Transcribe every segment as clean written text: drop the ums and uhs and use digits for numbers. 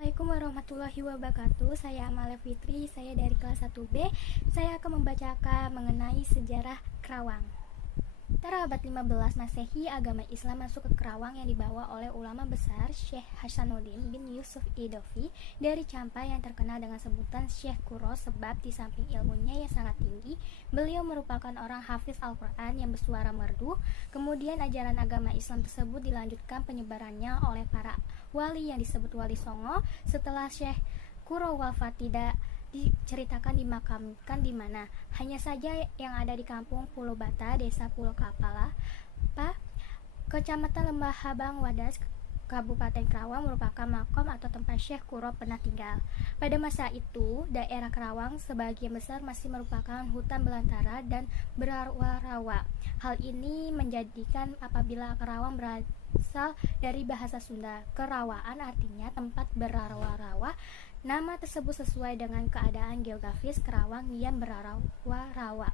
Assalamualaikum warahmatullahi wabarakatuh. Saya Amalia Fitri, saya dari kelas 1B. Saya akan membacakan mengenai sejarah Kerawang. Pada abad 15 Masehi, agama Islam masuk ke Kerawang yang dibawa oleh ulama besar Syekh Hasanuddin bin Yusuf Idofi dari Campa yang terkenal dengan sebutan Syekh Kuro sebab di samping ilmunya yang sangat tinggi, beliau merupakan orang hafiz Al-Quran yang bersuara merdu. Kemudian ajaran agama Islam tersebut dilanjutkan penyebarannya oleh para wali yang disebut Wali Songo. Setelah Syekh Kuro wafat, tidak diceritakan dimakamkan di mana. Hanya saja yang ada di kampung Pulau Bata, desa Pulau Kapala, Kecamatan Lembah Habang Wadas, Kabupaten Kerawang merupakan makom atau tempat Syekh Kuro pernah tinggal. Pada masa itu, daerah Kerawang sebagian besar masih merupakan hutan belantara dan berawa-rawa. Hal ini menjadikan apabila Kerawang berasal dari bahasa Sunda, kerawaan artinya tempat berawa-rawa. Nama tersebut sesuai dengan keadaan geografis Kerawang yang berawa-rawa.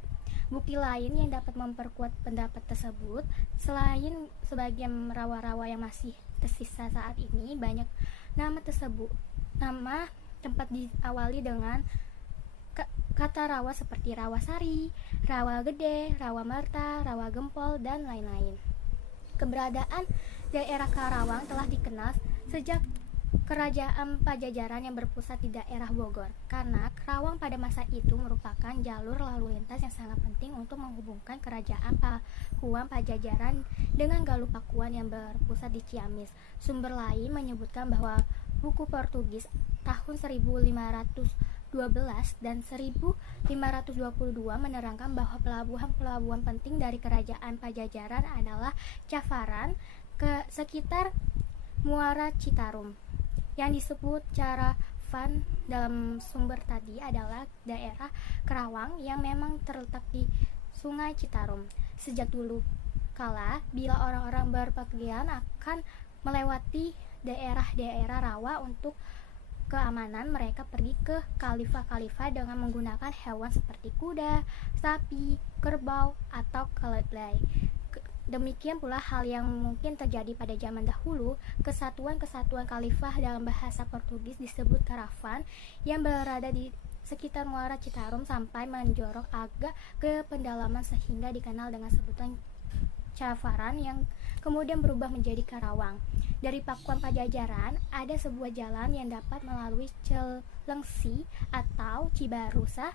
Bukti lain yang dapat memperkuat pendapat tersebut, selain sebagian rawa-rawa yang masih tersisa saat ini, banyak nama tempat diawali dengan kata rawa seperti Rawasari, Rawa Gede, Rawa Merta, Rawa Gempol, dan lain-lain. Keberadaan daerah Kerawang telah dikenal sejak Kerajaan Pajajaran yang berpusat di daerah Bogor, karena Kerawang pada masa itu merupakan jalur lalu lintas yang sangat penting untuk menghubungkan Kerajaan Pakuan Pajajaran dengan Galuh Pakuan yang berpusat di Ciamis. Sumber lain menyebutkan bahwa buku Portugis tahun 1512 dan 1522 menerangkan bahwa pelabuhan-pelabuhan penting dari Kerajaan Pajajaran adalah Cafaran ke sekitar Muara Citarum. Yang disebut Caravan dalam sumber tadi adalah daerah Kerawang yang memang terletak di Sungai Citarum. Sejak dulu kala, bila orang-orang berpergian akan melewati daerah-daerah rawa untuk keamanan, mereka pergi ke khalifah-khalifah dengan menggunakan hewan seperti kuda, sapi, kerbau, atau keledai. Demikian pula hal yang mungkin terjadi pada zaman dahulu. Kesatuan-kesatuan khalifah dalam bahasa Portugis disebut karavan yang berada di sekitar Muara Citarum sampai menjorok agak ke pendalaman sehingga dikenal dengan sebutan Cafaran yang kemudian berubah menjadi Kerawang. Dari Pakuan Pajajaran ada sebuah jalan yang dapat melalui Celengsi atau Cibarusa,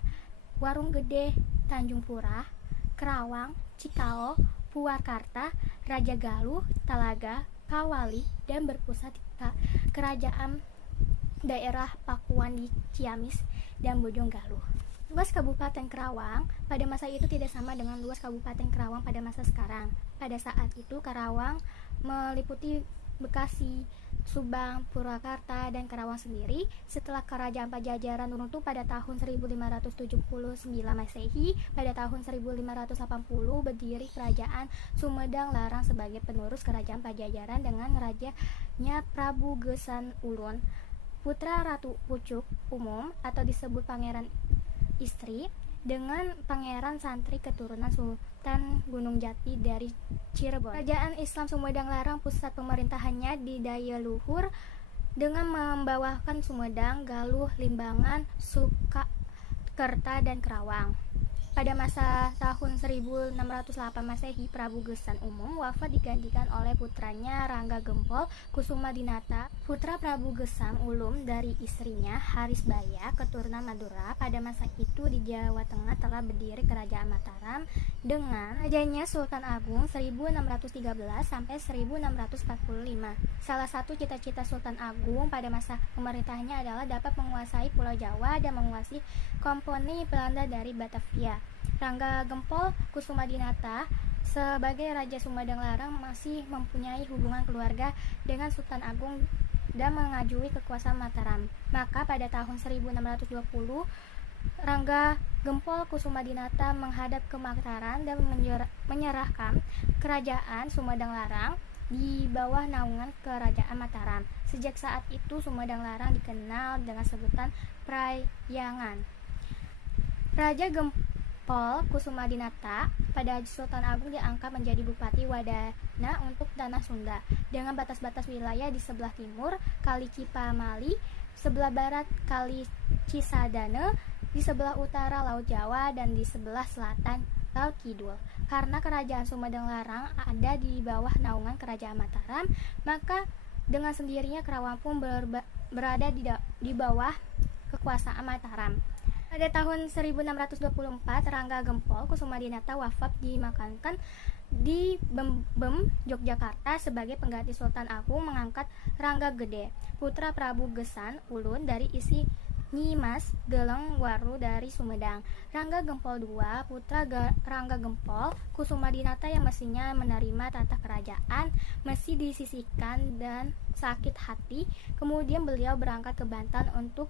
Warung Gede, Tanjung Pura, Kerawang, Cikao, Purwakarta, Raja Galuh, Talaga, Kawali, dan berpusat di kerajaan daerah Pakuan di Ciamis dan Bojonggaluh. Luas Kabupaten Kerawang pada masa itu tidak sama dengan luas Kabupaten Kerawang pada masa sekarang. Pada saat itu Kerawang meliputi Bekasi, Subang, Purwakarta, dan Kerawang sendiri. Setelah Kerajaan Pajajaran runtuh pada tahun 1579 Masehi, pada tahun 1580 berdiri Kerajaan Sumedang Larang sebagai penerus Kerajaan Pajajaran dengan rajanya Prabu Gesan Ulun, putra Ratu Pucuk Umum atau disebut Pangeran Istri, dengan pangeran santri keturunan Sultan Gunung Jati dari Cirebon. Kerajaan Islam Sumedang Larang pusat pemerintahannya di Daya Luhur dengan membawakan Sumedang, Galuh, Limbangan, Sukakerta, dan Kerawang. Pada masa tahun 1608 Masehi, Prabu Gesan Umum wafat digantikan oleh putranya Rangga Gempol Kusumadinata, putra Prabu Gesan Ulum dari istrinya Harisbaya, keturunan Madura. Pada masa itu di Jawa Tengah telah berdiri Kerajaan Mataram dengan rajanya Sultan Agung 1613 sampai 1645. Salah satu cita-cita Sultan Agung pada masa pemerintahannya adalah dapat menguasai Pulau Jawa dan menguasai komponi Belanda dari Batavia. Rangga Gempol Kusumadinata sebagai Raja Sumedang Larang masih mempunyai hubungan keluarga dengan Sultan Agung dan mengajui kekuasaan Mataram. Maka pada tahun 1620 Rangga Gempol Kusumadinata menghadap ke Mataram dan menyerahkan Kerajaan Sumedang Larang di bawah naungan Kerajaan Mataram. Sejak saat itu Sumedang Larang dikenal dengan sebutan Prayangan. Raja Gempol Kusumadinata pada Sultan Agung diangkat menjadi Bupati Wadana untuk tanah Sunda dengan batas-batas wilayah di sebelah timur Kali Cipamali sebelah barat Kali Cisadane, di sebelah utara Laut Jawa, dan di sebelah selatan Laut Kidul. Karena Kerajaan Sumedang Larang ada di bawah naungan Kerajaan Mataram, maka dengan sendirinya Kerawang pun berada di bawah kekuasaan Mataram. Pada tahun 1624, Rangga Gempol Kusumandinata wafat dimakamkan di Bembem, Yogyakarta. Sebagai pengganti Sultan Agung mengangkat Rangga Gede, putra Prabu Gesan Ulun dari isi Nyimas Geleng Waru dari Sumedang. Rangga Gempol II, putra Rangga Gempol Kusumandinata yang mestinya menerima tata kerajaan, mesti disisihkan dan sakit hati. Kemudian beliau berangkat ke Banten untuk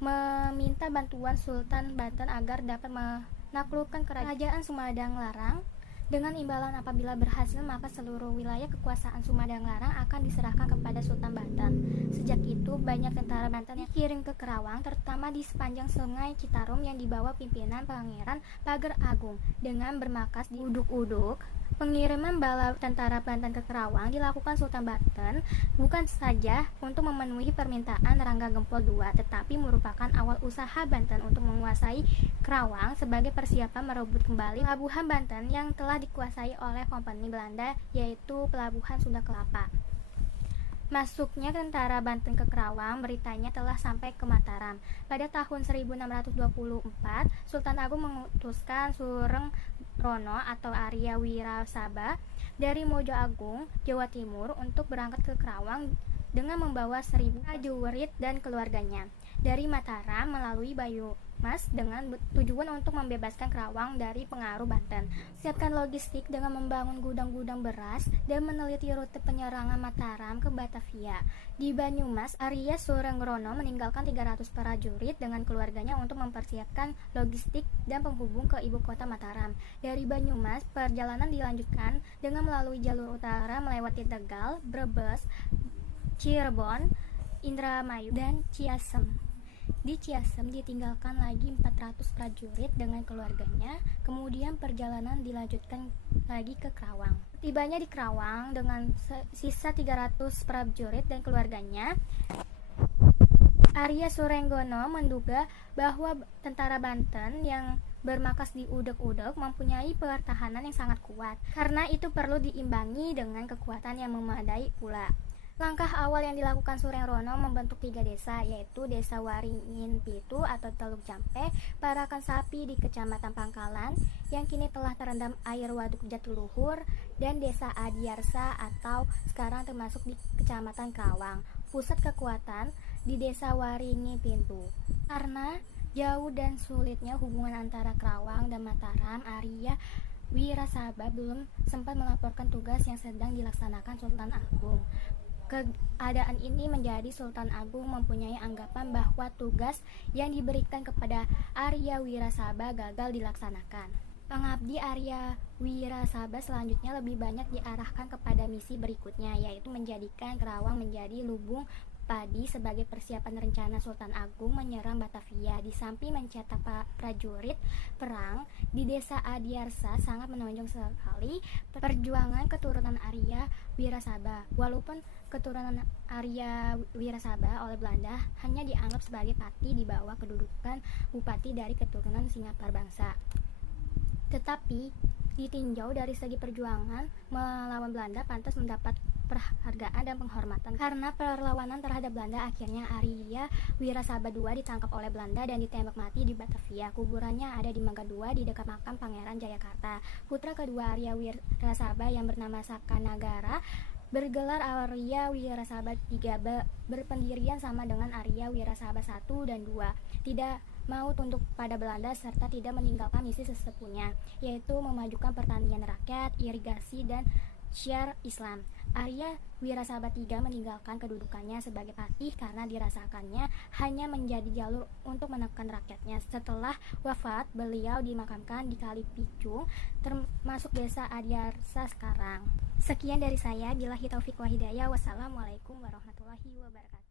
meminta bantuan Sultan Banten agar dapat menaklukkan Kerajaan Sumedang Larang. Dengan imbalan apabila berhasil, maka seluruh wilayah kekuasaan Sumedang Larang akan diserahkan kepada Sultan Banten. Sejak itu, banyak tentara Banten yang dikirim ke Kerawang, terutama di sepanjang Sungai Citarum yang dibawa pimpinan Pangeran Pager Agung. Dengan bermarkas di Uduk-Uduk, pengiriman bala tentara Banten ke Kerawang dilakukan Sultan Banten bukan saja untuk memenuhi permintaan Rangga Gempol II, tetapi merupakan awal usaha Banten untuk menguasai Kerawang sebagai persiapan merebut kembali pelabuhan Banten yang telah dikuasai oleh Kompani Belanda, yaitu Pelabuhan Sunda Kelapa. Masuknya tentara Banten ke Kerawang beritanya telah sampai ke Mataram. Pada tahun 1624, Sultan Agung mengutuskan Sureng Rono atau Arya Wirasaba dari Mojo Agung, Jawa Timur untuk berangkat ke Kerawang dengan membawa 1000 prajurit dan keluarganya dari Mataram melalui Banyumas dengan tujuan untuk membebaskan Kerawang dari pengaruh Banten. Siapkan logistik dengan membangun gudang-gudang beras dan meneliti rute penyerangan Mataram ke Batavia. Di Banyumas, Arya Surengrono meninggalkan 300 prajurit dengan keluarganya untuk mempersiapkan logistik dan penghubung ke ibu kota Mataram. Dari Banyumas, perjalanan dilanjutkan dengan melalui jalur utara melewati Tegal, Brebes, Cirebon, Indramayu, dan Ciasem. Di Ciasem ditinggalkan lagi 400 prajurit dengan keluarganya. Kemudian perjalanan dilanjutkan lagi ke Kerawang. Tibanya di Kerawang dengan sisa 300 prajurit dan keluarganya, Arya Surenggono menduga bahwa tentara Banten yang bermarkas di Uduk-Uduk mempunyai pertahanan yang sangat kuat. Karena itu perlu diimbangi dengan kekuatan yang memadai pula. Langkah awal yang dilakukan Surengrono membentuk 3 desa, yaitu Desa Waringin Pitu atau Teluk Jampe, Parakan Sapi di Kecamatan Pangkalan yang kini telah terendam air Waduk Jatiluhur, dan Desa Adiarsa atau sekarang termasuk di Kecamatan Kerawang. Pusat kekuatan di Desa Waringin Pitu. Karena jauh dan sulitnya hubungan antara Kerawang dan Mataram, Arya Wirasaba belum sempat melaporkan tugas yang sedang dilaksanakan Sultan Agung. Keadaan ini menjadi Sultan Agung mempunyai anggapan bahwa tugas yang diberikan kepada Arya Wirasaba gagal dilaksanakan. Pengabdi Arya Wirasaba selanjutnya lebih banyak diarahkan kepada misi berikutnya, yaitu menjadikan Kerawang menjadi lubung padi sebagai persiapan rencana Sultan Agung menyerang Batavia. Di samping mencetak prajurit perang, di Desa Adiarsa sangat menonjol sekali perjuangan keturunan Arya Wirasaba. Walaupun keturunan Arya Wirasaba oleh Belanda hanya dianggap sebagai pati di bawah kedudukan bupati dari keturunan Singaparbangsa, tetapi ditinjau dari segi perjuangan melawan Belanda pantas mendapat penghargaan dan penghormatan. Karena perlawanan terhadap Belanda, akhirnya Arya Wirasaba II ditangkap oleh Belanda dan ditembak mati di Batavia. Kuburannya ada di Mangga II di dekat makam Pangeran Jayakarta. Putra kedua Arya Wirasaba yang bernama Sakanagara bergelar Arya Wirasaba III, berpendirian sama dengan Arya Wirasaba I dan II, tidak mau tunduk pada Belanda serta tidak meninggalkan misi sesepuhnya, yaitu memajukan pertanian rakyat, irigasi, dan syiar Islam. Arya Wirasaba III meninggalkan kedudukannya sebagai patih karena dirasakannya hanya menjadi jalur untuk menekan rakyatnya. Setelah wafat, beliau dimakamkan di Kali Picung, termasuk Desa Adiarsa sekarang. Sekian dari saya, billahi taufik wa hidayah. Wassalamualaikum warahmatullahi wabarakatuh.